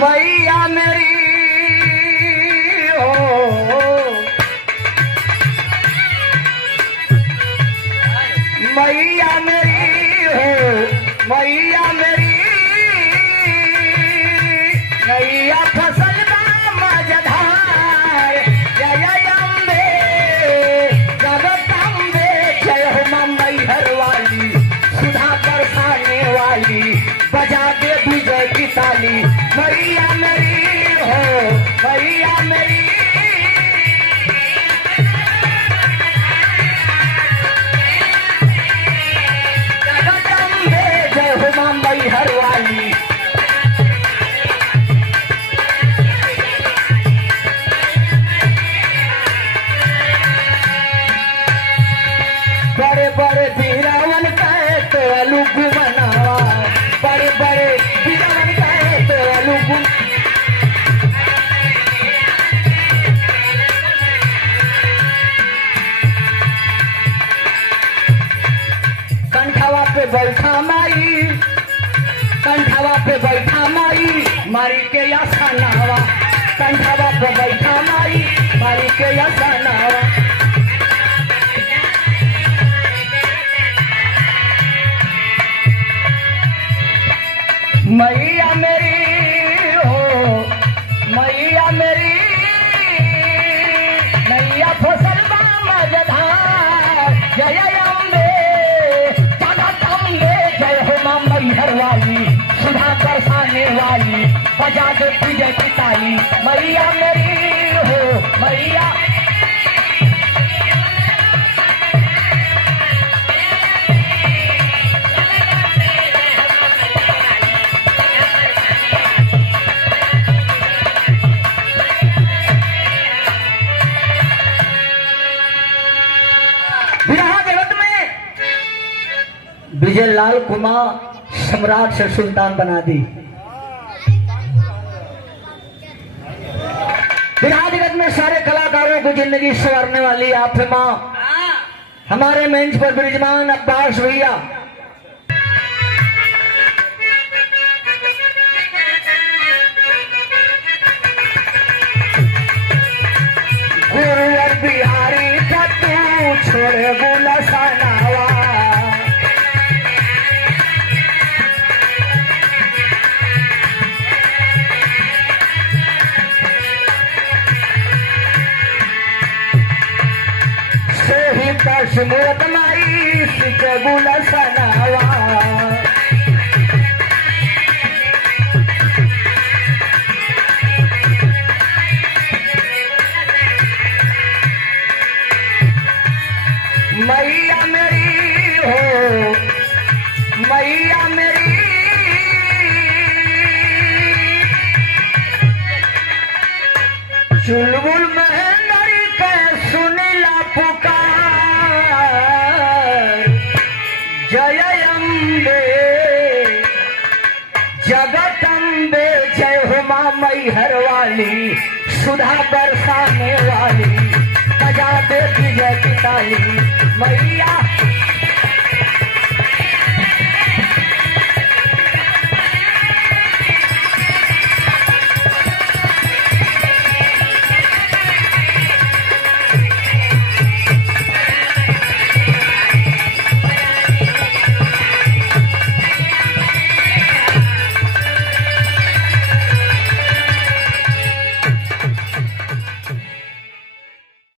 मैया मेरी हो, मैया मेरी हो, मैया मेरी नैया फसल मझधार। जय अम्बे जगदम्बे, जय हो मां मैहर वाली, सुधा बरसाने वाली, बजा दे विजय की ताली। मैया मेरी हो, मैया मेरी जगदम्बे, जय हो मां मैहर वाली। बड़े बड़े बीरावन कहे तो अलुगु मनावा, बड़े बड़े बीरावन कहे तो अलुगु। कंठावा पे बैठा माई, कंठावा पे बैठा माई, मारी के आशा नावा। कंठावा पे बैठा माई, मारी के आशा नावा। मैया मेरी हो, मैया मेरी नैया फसल मझधार। जय अम्बे जगदम्बे, जय हो मां मैहर वाली, सुधा बरसाने वाली, बजा दे विजय की ताली। मैया मेरी हो, मैया जगत में विजय लाल कुमार सम्राट से सुल्तान बना दी। विराट जगत में सारे कलाकारों को जिंदगी संवारने वाली आप मां, हमारे मंच पर विराजमान अब्बास भैया, गुरुवर बिहारी तू छोड़े बोला सनावा। सही पशुमोद माई सिख बोला सनावा। मैया मेरी हो, मैया मेरी चुलबुल महंगरी के सुनीला पुकार। जय अम्बे जगदम्बे, जय हो मां मैहर वाली, सुधा बरसाने वाली, बजा दे विजय की ताली। मैया